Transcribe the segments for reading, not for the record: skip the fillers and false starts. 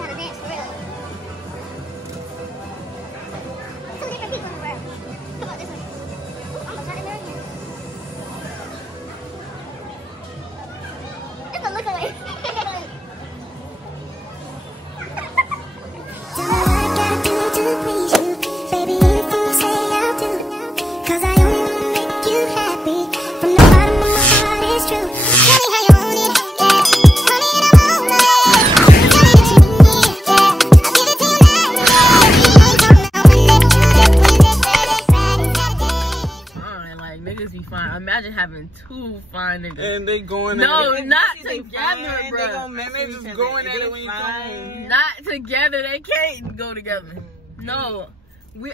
how to dance for real. Two different people in the world. Come on, this one. Ooh, I'm almost not American. It's a look away. Imagine having two fine niggas. And they going no, at it. not together, bro. They just going at it when you come home. Not together. They can't go together. No.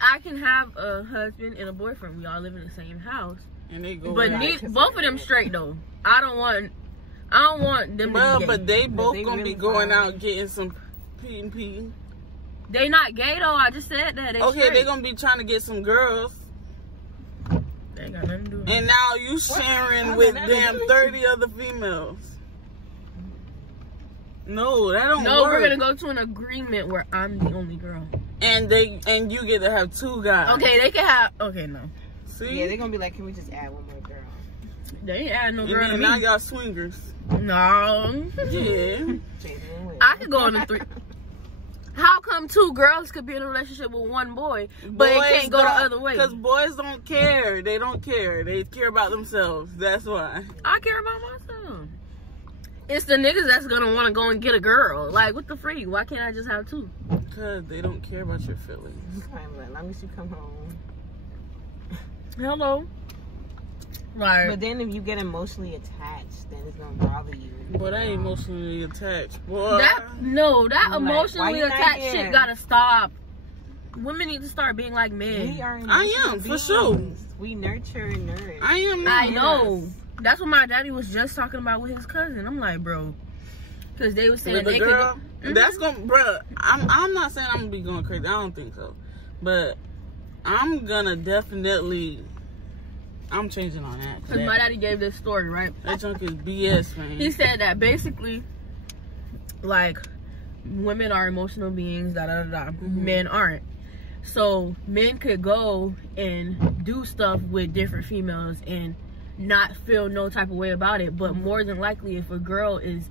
I can have a husband and a boyfriend. We all live in the same house. And they go but both of them straight though. I don't want them to be gay. But they both gonna be going out getting some P. They not gay though. I just said that. Okay, they gonna be trying to get some girls. They ain't got nothing to do with it. And now you sharing with damn 30 other females. No, that don't work. No, we're gonna go to an agreement where I'm the only girl. And you get to have two guys. Okay, they can have. Okay, no. See? Yeah, they're gonna be like, can we just add one more girl? They ain't adding no girl to me. Now y'all swingers. No. Yeah. I could go on a 3. How come 2 girls could be in a relationship with 1 boy, but it can't go the other way? Because boys don't care. They don't care. They care about themselves. That's why. I care about myself. It's the niggas that's gonna want to go and get a girl. Like, what the freak? Why can't I just have 2? Because they don't care about your feelings. As long as you come home. Hello. Like, but then if you get emotionally attached, then it's gonna bother you. But I ain't emotionally attached, boy. That emotionally attached shit gotta stop. Women need to start being like men. I am, for sure. We nurture and nourish. I am. I know. That's what my daddy was just talking about with his cousin. I'm like, bro, because they were saying they girl, could. That's gonna, bro. I'm not saying I'm gonna be going crazy. I don't think so, but I'm gonna definitely. I'm changing on that. Because my daddy gave this story, right? That junk is BS, man. He said that basically, like, women are emotional beings, men aren't. So men could go and do stuff with different females and not feel no type of way about it. But more than likely, if a girl is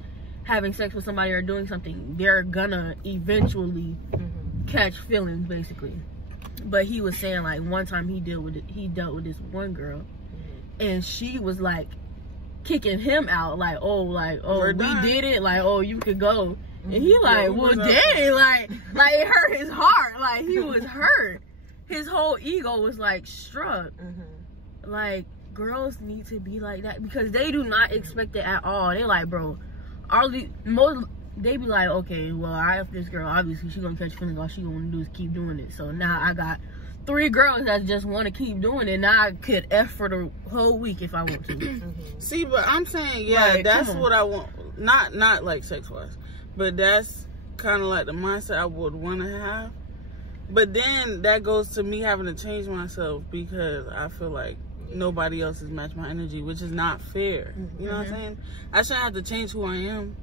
having sex with somebody or doing something, they're gonna eventually catch feelings, basically. But he was saying, like, one time he dealt with this one girl, and she was like kicking him out, like, oh, we did it, like, oh, you could go. And he like, well, dang, like it hurt his heart, like he was hurt. His whole ego was like struck. Like, girls need to be like that because they do not expect it at all. They like, bro, they be like, okay, well, I have this girl, obviously she gonna catch feelings. All she gonna do is keep doing it. So now I got 3 girls that just want to keep doing it. Now I could F for the whole week if I want to. See, but I'm saying, yeah, like, that's what I want. Not like sex wise, but that's kind of like the mindset I would want to have. But then that goes to me having to change myself because I feel like nobody else has matched my energy, which is not fair. You know what I'm saying? I shouldn't have to change who I am.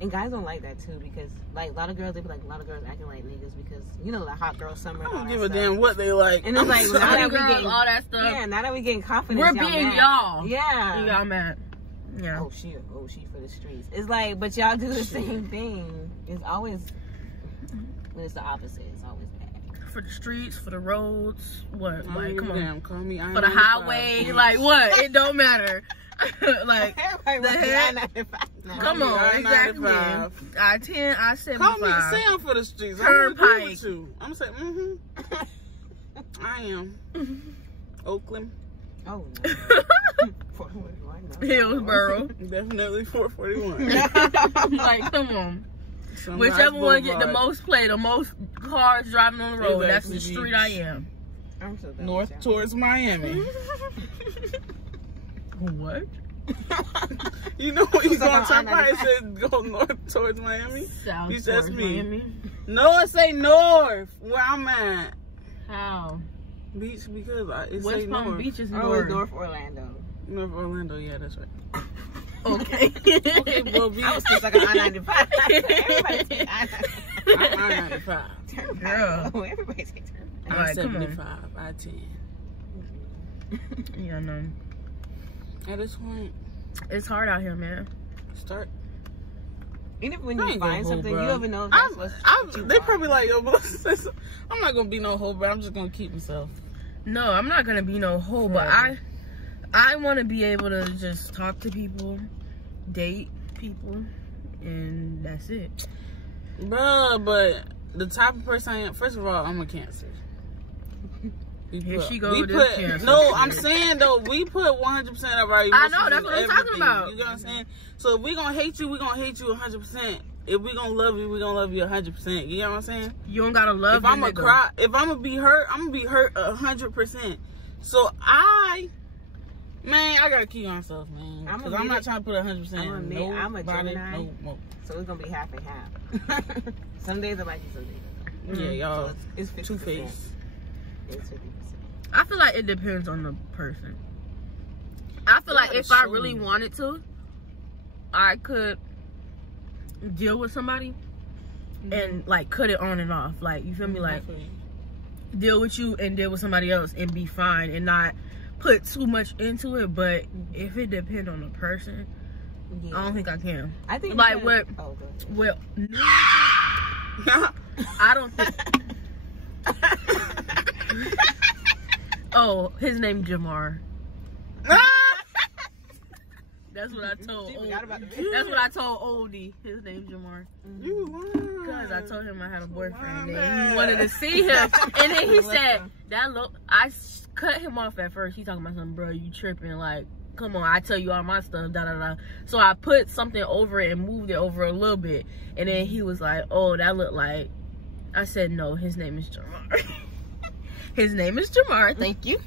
And guys don't like that too because, like, a lot of girls, they be like, a lot of girls acting like niggas because, you know, the hot girl summer. I don't give a damn what they like. And it's like, now that we getting all that stuff. Yeah, now that we getting confidence, we're being y'all. Yeah. Y'all mad. Yeah. Oh, she for the streets. It's like, but y'all do the same thing. It's always, when it's the opposite, it's always bad. For the streets, for the roads, what? Like, come on. Damn, call me for the highway, like what? It don't matter. Like, the heck? Come on, exactly. I-75. Call me, say I'm for the streets. Turnpike. I'm saying, I am. Oakland. Oh, no. Hillsboro. Definitely 441. Like, come on. Whichever one get the most play, the most cars driving on the road, that's the street I am. I'm so done. North towards Miami. What? You know when you go on Turnpike, it says go north towards Miami? South towards just me. Miami? No, it say north, where I'm at. How? Beach, because it West say Palm north. Beach is north. north. North Orlando. North Orlando, yeah, that's right. Okay. Okay, well, I was just like an I-95. Everybody take I-95. I'm 95. Girl. Oh, everybody take turn. I'm Like, come 75. I 10. Yeah, no. At this point, It's hard out here, man. start. Even when I you ain't gonna find hold, something, bro. you don't even know if that's what you They want. probably like, yo, but I'm not gonna be no hoe, but I'm just gonna keep myself. No, I'm not gonna be no hoe, but I want to be able to just talk to people, date people, and that's it. Bruh, but the type of person I am, first of all, I'm a Cancer. Here she goes with this Cancer no, shit. I'm saying though, we put 100% of our emotions. I know, that's what I'm talking everything. about. You know what I'm saying? So if we gonna hate you, we gonna hate you 100%. If we gonna love you, we gonna love you 100%. You know what I'm saying? You don't gotta love. If I'm gonna cry, if I'm gonna be hurt, I'm gonna be hurt 100%. So I gotta keep myself, man. Because I'm not trying to put 100%. I'm a Gemini, no. so it's gonna be half and half. Some days I like you, some days I don't. Yeah, y'all. So it's 50%. Two-faced. It's 50%. I feel like it depends on the person. I feel like if I really wanted to, I could deal with somebody and like cut it on and off. Like, you feel me? Like, deal with you and deal with somebody else and be fine and not put too much into it. But if it depends on the person, Yeah. I don't think I can. I think like what? Oh, good. Well, I don't think. Oh, his name Jamar. That's what I told. That's what I told Oldie. His name's Jamar. You lying. Because I told him I had a boyfriend and he wanted to see him. And then he said, "That look." I cut him off at first. He talking about something, bro. You tripping? Like, come on. I tell you all my stuff. Da da da. So I put something over it and moved it over a little bit. And then he was like, "Oh, that looked like." I said, "No, his name is Jamar." His name is Jamar. Thank you.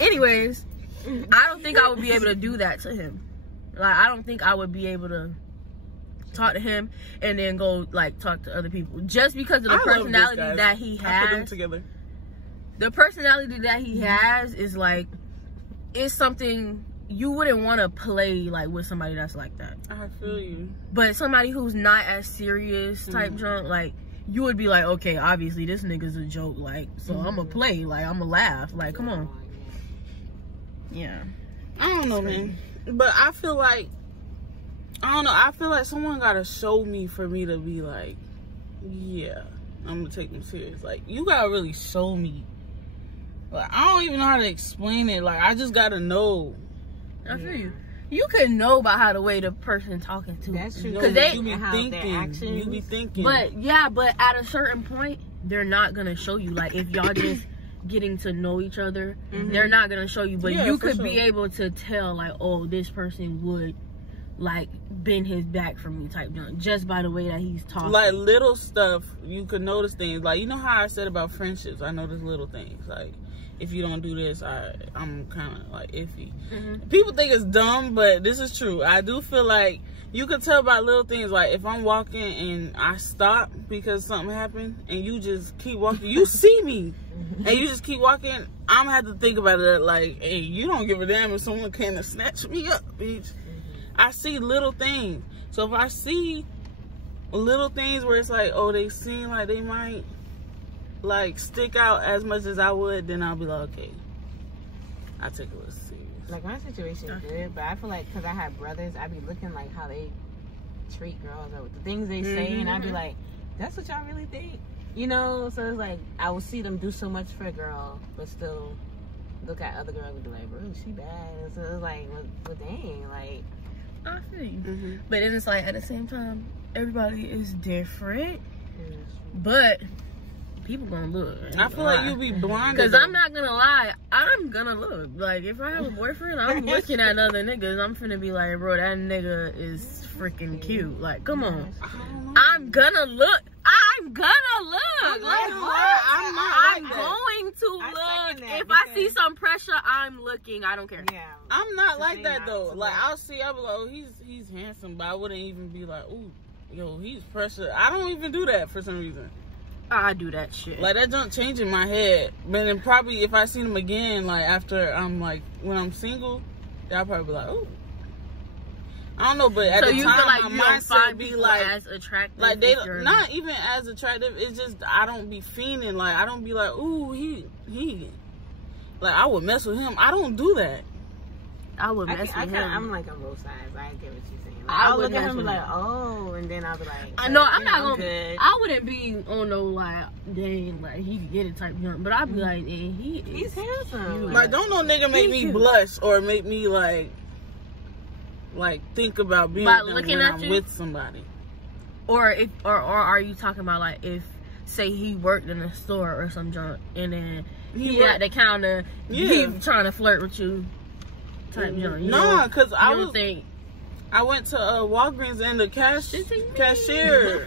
Anyways, I don't think I would be able to do that to him. Like, I don't think I would be able to talk to him and then go like talk to other people just because of the personality that he has. I put them together. The personality that he has is like, it's something you wouldn't want to play like with somebody that's like that. I feel you. But somebody who's not as serious type drunk, like, you would be like, okay, obviously this nigga's a joke, like, so I'm gonna play, like, I'm gonna laugh, like, come on. Yeah. I don't know, man. But I feel like, I don't know, I feel like someone gotta show me for me to be like, yeah, I'm gonna take them serious. Like, you gotta really show me. Like, I don't even know how to explain it. Like, I just gotta know. I feel you. You can know by how the way the person talking to. That's true. Because you be thinking. You be thinking. But yeah, but at a certain point, they're not gonna show you. Like, if y'all just getting to know each other, they're not gonna show you. But you could be able to tell, like, oh, this person would like bend his back for me type junk just by the way that he's talking. Like, little stuff, you could notice things. Like, you know how I said about friendships, I notice little things. Like, if you don't do this, I'm kind of like iffy. People think it's dumb, but this is true. I do feel like you could tell by little things. Like, if I'm walking and I stop because something happened and you just keep walking, you see me and you just keep walking, I'm gonna have to think about it like, hey, you don't give a damn if someone came to snatch me up, bitch. I see little things. So if I see little things where it's like, oh, they seem like they might like stick out as much as I would, then I'll be like, okay, I take a little serious. Like, my situation is good, but I feel like because I have brothers, I be looking like how they treat girls or the things they say, and I be like, that's what y'all really think, you know? So it's like I will see them do so much for a girl, but still look at other girls and be like, bro, she bad. And so it's like, well dang, like, I feel you. But then it's like, at the same time, everybody is different, but people gonna look. I feel like you be blinded. Because I'm not gonna lie, I'm gonna look. Like, if I have a boyfriend, I'm looking at other niggas. I'm finna be like, bro, that nigga is freaking cute. Like, come on. I'm gonna look. I'm gonna look. Like, I'm going to look. If I see some pressure, I'm looking. I don't care. yeah. I'm not like that though. Like, I'll be like, oh, he's handsome, but I wouldn't even be like, ooh, yo, he's pressure. I don't even do that for some reason. I do that shit. Like, that don't change in my head. But then probably if I see him again, like, after I'm like, when I'm single, I'll probably be like, ooh. I don't know, but at so the you time, feel like my you don't mindset find be people like, as attractive? like they not even as attractive. It's just I don't be fiending. Like I don't be like, ooh, he. Like I would mess with him. I don't do that. I would mess with him. I'm like on both sides. I get what you're saying. Like, I would would look at mess him with like, him. oh, and then I'll be like, I know I'm not gonna. Good. I wouldn't be on no like, dang, like he could get it type jump, but I'd be like, hey, he's handsome. Like don't no nigga make me blush or make me like think about being with them when I'm with somebody. Or if or are you talking about like if say he worked in a store or some junk and then he at the counter, he trying to flirt with you type junk? Nah, cause I went to Walgreens and the cashier.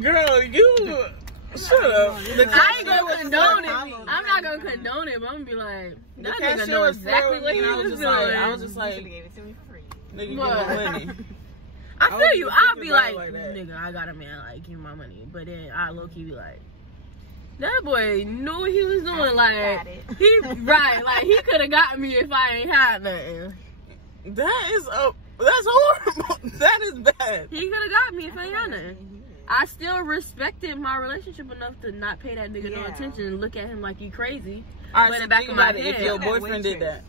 Girl, you shut up. I ain't gonna condone it. I'm not gonna condone it, but I'm gonna be like, that nigga know exactly what he was doing. I was just like, gave it to me for free. Nigga, give me money. I feel you. I'll be like, nigga, I got a man, like, give me my money. But then I low key be like, that boy knew what he was doing. Like, he like he could have got me if I ain't had nothing. That's horrible. That is bad. He could have got me if I ain't had nothing. I still respected my relationship enough to not pay that nigga no attention and look at him like he crazy. All right, so think about it. If your boyfriend did that,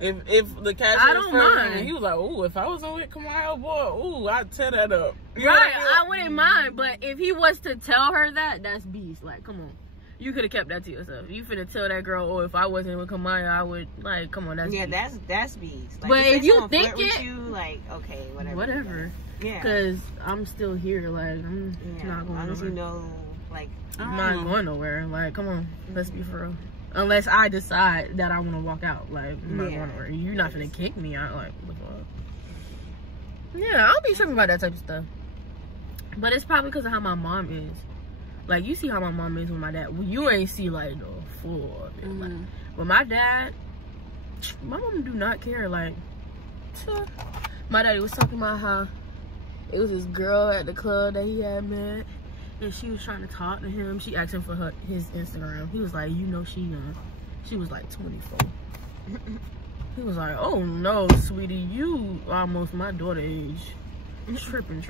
if the cashier was flirting and he was like, ooh, if I was over with Kamaya, boy, ooh, I'd tear that up. You right, I wouldn't mind. But if he was to tell her that, that's beast. Like, come on. You could have kept that to yourself. You finna tell that girl, oh, if I wasn't with Kamaya, I would, like, come on, that's beast. that's beast. Like, but if you think it, you, like, okay, whatever. Yeah. Because I'm still here, like, I'm not going nowhere. You know, like, I'm not going nowhere. Like, come on, let's be for real. Unless I decide that I want to walk out, like, I'm not going nowhere. You're not finna kick me out, like, what the fuck? Yeah, I'll be tripping about that type of stuff. But it's probably because of how my mom is. Like, you see how my mom is with my dad. Well, you ain't see, like, the full of it. Like, but my dad, my mom do not care. Like, my daddy was talking about how it was this girl at the club that he had met. And she was trying to talk to him. She asked him for his Instagram. He was like, you know she young. She was like 24. He was like, oh no, sweetie, you almost my daughter age. Tripping.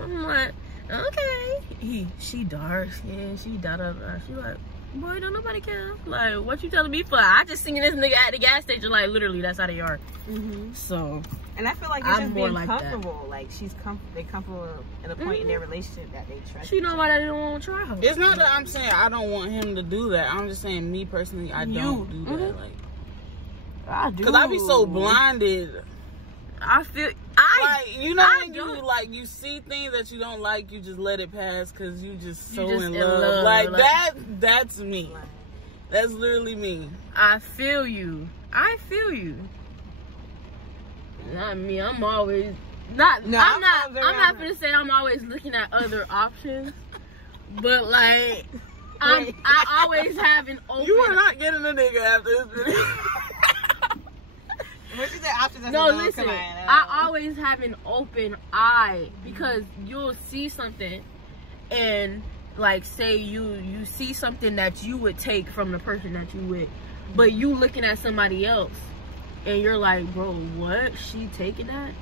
I'm like, okay. She dark skin, she da-da-da. She like, boy, don't nobody care. Like, what you telling me for? I just seen this nigga at the gas station. Like, literally, that's how they are. So... And I feel like they're just being comfortable. Like they're comfortable at a point in their relationship that they trust. She know why they don't want to try her. It's not that I'm saying I don't want him to do that. I'm just saying me personally, I don't do that. Like, I do. Cause I be so blinded. I feel like, you know, when you like you see things that you don't like, you just let it pass because you just so in love. Like that's me. That's literally me. I feel you. Not me. I'm always not. No, I'm not gonna say I'm always looking at other options, but like I always have an open. You are not getting a nigga after this video. What you say? Options? No, listen. I always have an open eye because you'll see something, and like say you see something that you would take from the person that you with, but you looking at somebody else. And you're like, bro, what? She taking that?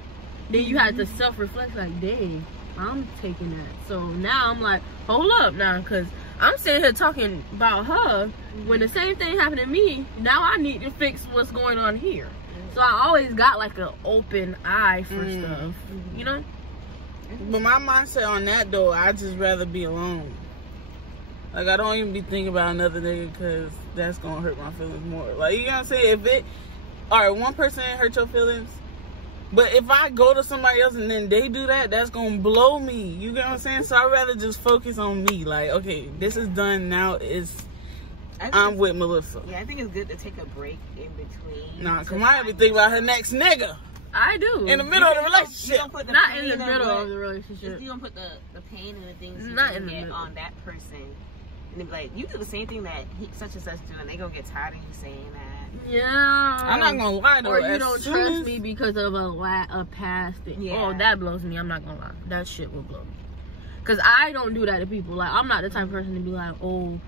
Then you have to self-reflect, like, dang, I'm taking that. So now I'm like, hold up now, because I'm sitting here talking about her when the same thing happened to me. Now I need to fix what's going on here. So I always got like an open eye for stuff, you know? But my mindset on that, though, I just rather be alone. Like, I don't even be thinking about another nigga because that's going to hurt my feelings more. Like, you know what I'm saying? Alright, one person hurt your feelings, but if I go to somebody else and then they do that, that's gonna blow me. You get what I'm saying? So I'd rather just focus on me. Like, okay, this is done now. I'm with Melissa. Yeah, I think it's good to take a break in between. Nah, Kamaya be thinking about her next nigga. I do. In the middle of the relationship. Not in the middle of the relationship. You don't put the pain and the things you get on that person. And they be like, you do the same thing that such and such do, and they gonna get tired of you saying that. Yeah. I'm not gonna lie though. Or you don't trust me because of a past thing. Yeah. Oh, that blows me. I'm not gonna lie. That shit will blow me. Because I don't do that to people. Like, I'm not the type of person to be like, oh,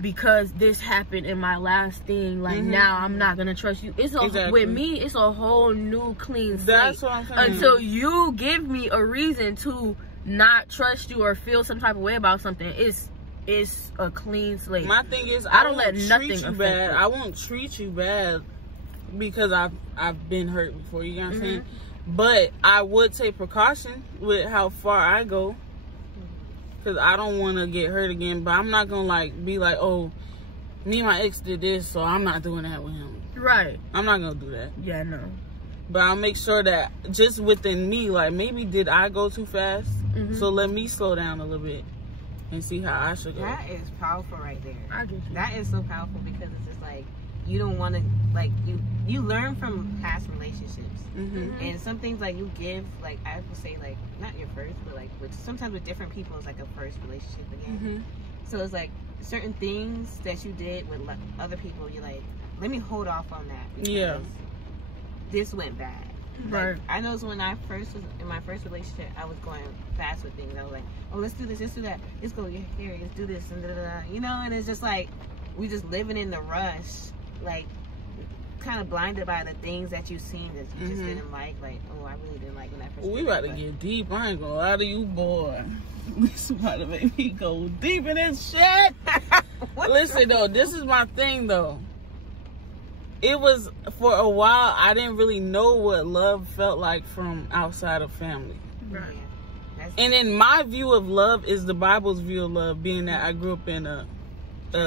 because this happened in my last thing, like now I'm not gonna trust you. It's with me, it's a whole new clean slate. That's what I'm saying. Until you give me a reason to not trust you or feel some type of way about something, it's a clean slate. My thing is, I don't let nothing treat you affect bad. it. I won't treat you bad because I've been hurt before. You know what I'm saying? But I would take precaution with how far I go. Because I don't want to get hurt again. But I'm not going to, like, be like, oh, me and my ex did this, so I'm not doing that with him. Right. I'm not going to do that. Yeah, no. But I'll make sure that just within me, like, maybe did I go too fast? So let me slow down a little bit and see how I should go. That is powerful right there. I get you. That is so powerful because it's just like, you don't want to, like, you learn from past relationships. And some things, like, you give, like, I would say, like, not your first, but, like, sometimes with different people, it's like a first relationship again. So it's like certain things that you did with other people, you're like, let me hold off on that. Because this went bad. Right. Like, I know when I first was in my first relationship, I was going fast with things. I was like, oh, let's do this, let's do that. Let's go here, let's do this, and da-da-da. You know, and it's just like, we just living in the rush, like, kind of blinded by the things that you've seen that you just didn't like. Like, oh, I really didn't like when I first. We about to get deep. I ain't gonna lie to you, boy. This about to make me go deep in this shit. Listen, though, this is my thing, though. It was, for a while, I didn't really know what love felt like from outside of family. Right. And in my view of love is the Bible's view of love, being that I grew up in a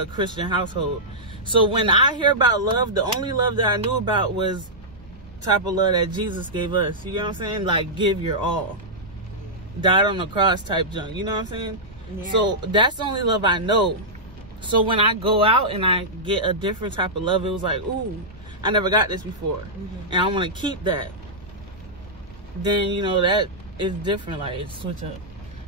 Christian household. So when I hear about love, the only love that I knew about was type of love that Jesus gave us. You know what I'm saying? Like, give your all. Died on the cross type junk. You know what I'm saying? Yeah. So that's the only love I know. So when I go out and I get a different type of love, it was like, ooh, I never got this before. And I want to keep that. Then, you know, that is different. Like, it switch up.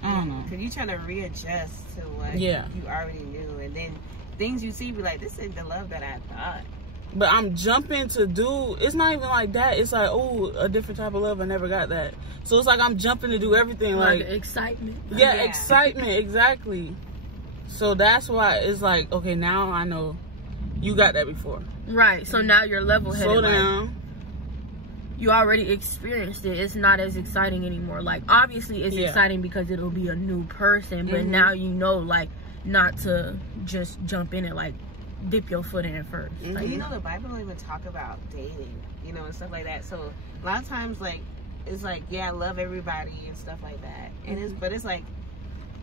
I don't know. Because you're trying to readjust to what you already knew. And then things you see be like, this is the love that I thought. But I'm jumping to do, it's not even like that. It's like, oh, a different type of love. I never got that. So it's like I'm jumping to do everything. Like excitement. Yeah, excitement. Exactly. So that's why it's like, okay, now I know you got that before. Right. So now you're level-headed. Slow down. Like, you already experienced it. It's not as exciting anymore. Like, obviously it's exciting because it'll be a new person. But now you know, like, not to just jump in and, like, dip your foot in it first. Like, you know, the Bible don't even talk about dating, you know, and stuff like that. So a lot of times, like, it's like, yeah, I love everybody and stuff like that. And but it's like,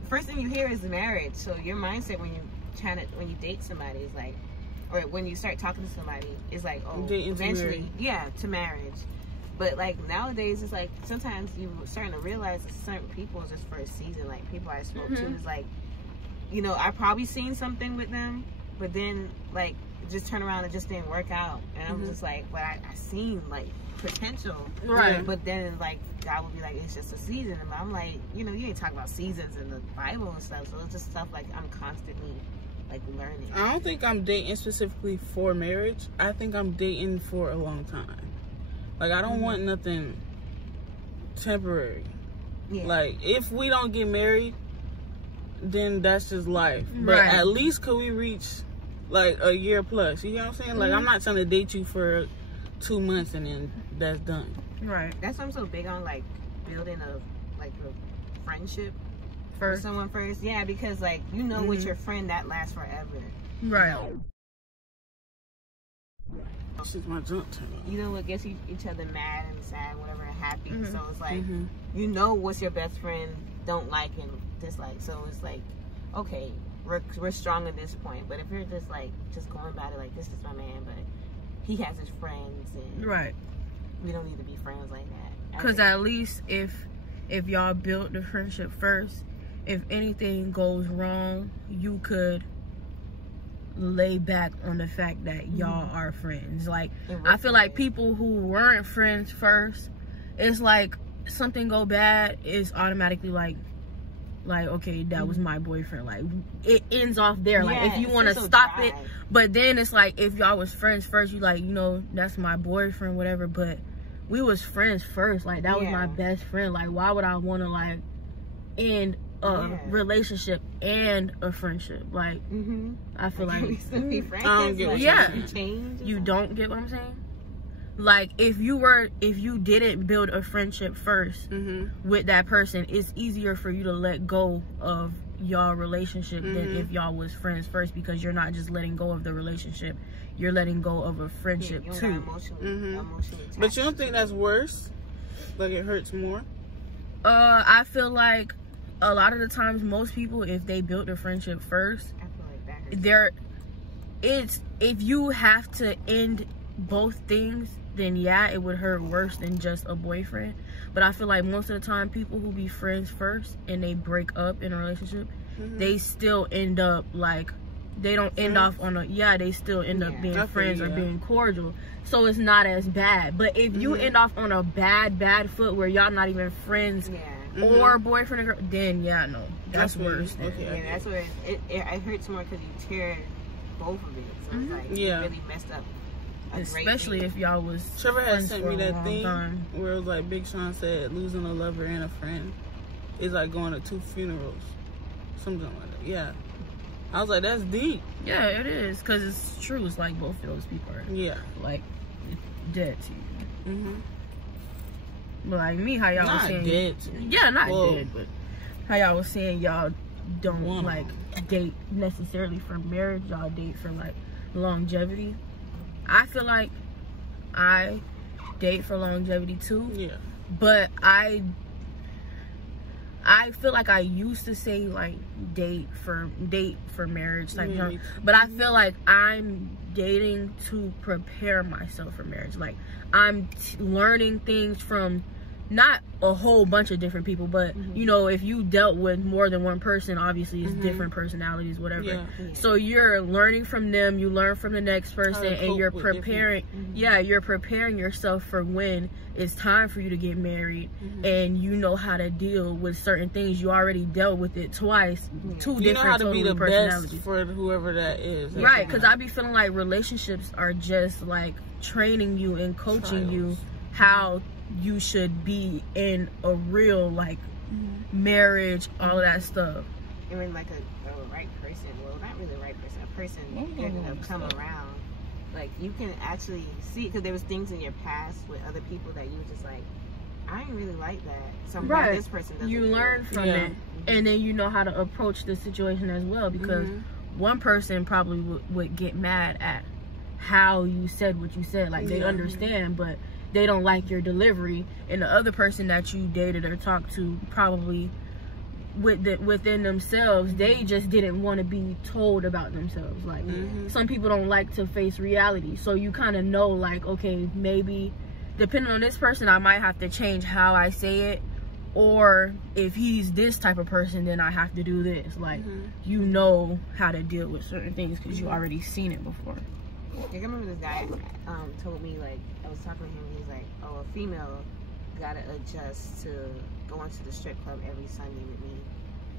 first thing you hear is marriage. So your mindset when you date somebody is like, or when you start talking to somebody, is like, oh, eventually, to marriage. But like nowadays, it's like sometimes you starting to realize that certain people is just for a season. Like people I spoke to is like, you know, I probably seen something with them, but then like just turn around and just didn't work out. And I'm just like, but I seen like potential, right? But then like God would be like, it's just a season, and I'm like, you know, you ain't talking about seasons in the Bible and stuff. So it's just stuff like I'm constantly like learning. I don't think I'm dating specifically for marriage. I think I'm dating for a long time. Like I don't want nothing temporary. Like if we don't get married, then that's just life. But at least could we reach like a year plus? You know what I'm saying? Like I'm not trying to date you for 2 months and then that's done. Right. That's why I'm so big on like building a friendship first. With someone first. Yeah, because like you know with your friend that lasts forever. Right. She's my junk tail. You know what gets each other mad and sad, whatever, and happy. So it's like you know what's your best friend don't like and dislike. So it's like, okay, we're strong at this point. But if you're just like going about it like this is my man, but he has his friends and we don't need to be friends like that. Because at least if y'all built the friendship first, if anything goes wrong, you could lay back on the fact that y'all are friends. Like I feel like people who weren't friends first, it's like something go bad, is automatically like okay, that was my boyfriend. Like it ends off there. Like if you want to stop it, but then it's like if y'all was friends first, you like, you know, that's my boyfriend, whatever, but we was friends first. Like that was my best friend. Like why would I want to like end a relationship and a friendship. Like, I feel like we still be friends. I don't get what you don't get what I'm saying. Like, if you didn't build a friendship first with that person, it's easier for you to let go of y'all relationship than if y'all was friends first, because you're not just letting go of the relationship, you're letting go of a friendship too. Emotionally but you don't think that's worse? Like, it hurts more? I feel like a lot of the times, most people, if they built a friendship first, I feel like that hurts. if you have to end both things, then yeah, it would hurt worse than just a boyfriend. But I feel like most of the time, people who be friends first and they break up in a relationship, they still end up like, they don't end off on they still end up being friends or being cordial. So it's not as bad. But if you end off on a bad foot where y'all not even friends or boyfriend and girl, then no, that's worse. Okay. Yeah, that's where it hurts more, because you tear both of it. So it's like, you really messed up. Especially if y'all was Trevor had sent me that thing where it was like Big Sean said losing a lover and a friend is like going to 2 funerals, something like that. Yeah, I was like, that's deep. Yeah, it is, because it's true. It's like both of those people are like dead to you. But like me, how y'all was saying dead to me. Yeah, not dead, but how y'all was saying y'all don't like date necessarily for marriage, y'all date for like longevity. I feel like I date for longevity too. Yeah. But I feel like I used to say like date for marriage type thing. But I feel like I'm dating to prepare myself for marriage. Like, I'm learning things from not a whole bunch of different people, but you know, if you dealt with more than one person, obviously it's different personalities, whatever. So you're learning from them, you learn from the next person, and you're preparing you're preparing yourself for when it's time for you to get married, and you know how to deal with certain things. You already dealt with it twice, two you different know how to be the personalities. best for whoever that is, right? Because I be feeling like relationships are just like training you and coaching you how you should be in a real like marriage, all of that stuff. I mean, like a right person, well, not really a right person, a person that come around, like, you can actually see, because there was things in your past with other people that you were just like, I ain't really like that. Somehow this person doesn't. You learn from it, and then you know how to approach the situation as well, because one person probably would get mad at how you said what you said, like they understand, but they don't like your delivery, and the other person that you dated or talked to probably within themselves, they just didn't want to be told about themselves. Like some people don't like to face reality, so you kind of know, like, okay, maybe depending on this person, I might have to change how I say it, or if he's this type of person, then I have to do this. Like you know how to deal with certain things because you already seen it before. I remember this guy told me, like, I was talking to him, he's like, oh, a female gotta adjust to going to the strip club every Sunday with me.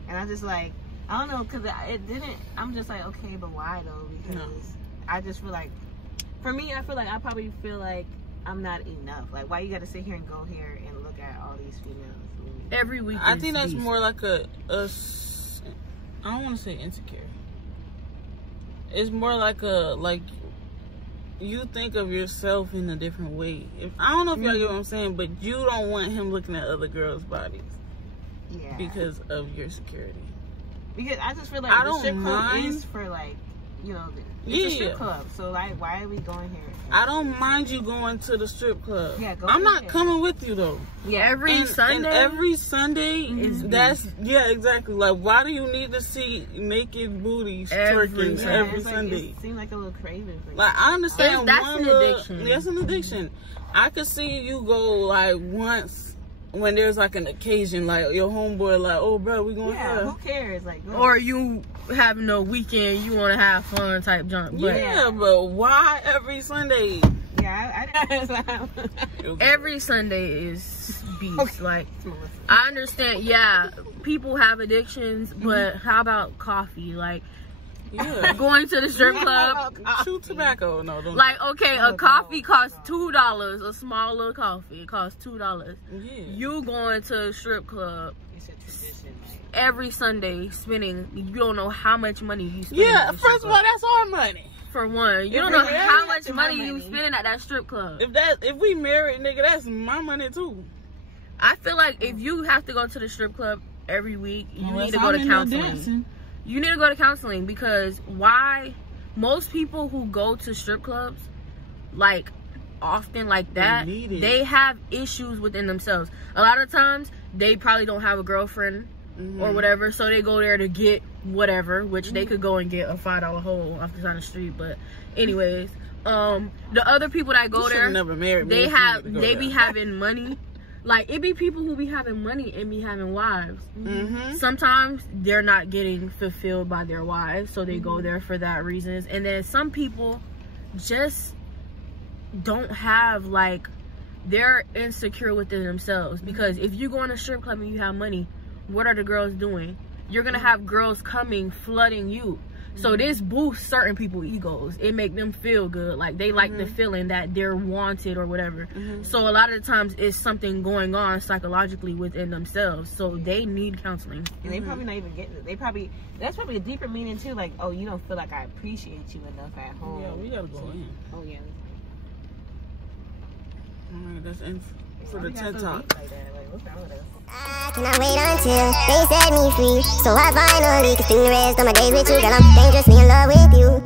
And I'm just like, I don't know, because I'm just like, okay, but why though? Because I just feel like, for me, I feel like I probably feel like I'm not enough. Like, why you gotta sit here and go here and look at all these females? Every week. I think that's more like I don't want to say insecure. It's more like you think of yourself in a different way. I don't know if y'all get what I'm saying, but you don't want him looking at other girls' bodies. Yeah. Because of your security. Because I just feel like the strip club is for, like, you know, it's a strip club. So, like, why are we going here? I don't mind you going to the strip club. Yeah, I'm not coming with you though. Yeah, every Sunday is exactly. Like, why do you need to see naked booties twerking every Sunday? It seems like a little craving for you. Like, I understand that's an addiction. That's an addiction. I could see you go like once when there's like an occasion, like your homeboy, like, oh bro, we going here. Who cares? Like, or you having a weekend, you want to have fun type junk. But but why every Sunday? Yeah, every Sunday is beast. Okay. Like, I understand. Yeah, people have addictions, but how about coffee? Like, going to the strip club, chew tobacco. No, don't. Like, okay, a coffee costs $2. A small little coffee, it costs $2. Yeah. You going to a strip club? It's a tradition. every Sunday spending, you don't know how much money you spend. Yeah, first of all, that's our money. For one, you don't know how much money you spending at that strip club. If we married, nigga, that's my money too. I feel like if you have to go to the strip club every week, you need to go to counseling. You need to go to counseling because why? Most people who go to strip clubs, like often like that, they have issues within themselves. A lot of times, they probably don't have a girlfriend or whatever, so they go there to get whatever, which they could go and get a $5 hole off the side of the street. But anyways, the other people that go there, they be having money. Like, it be people who be having money and be having wives. Sometimes they're not getting fulfilled by their wives, so they go there for that reasons. And then some people just don't have, like, they're insecure within themselves. Because if you go in a strip club and you have money, what are the girls doing? You're gonna have girls coming, flooding you. So this boosts certain people's egos. It make them feel good. Like, they like the feeling that they're wanted or whatever. So a lot of the times it's something going on psychologically within themselves. So they need counseling. And they probably not even getting it. That's probably a deeper meaning too. Like, oh, you don't feel like I appreciate you enough at home. Yeah, we gotta go in. Oh, yeah. Alright, that's in for the TED Talk. Like that. Like, what's wrong with us? I cannot wait until they set me free, so I finally can spend the rest of my days with you. Girl, I'm dangerously in love with you.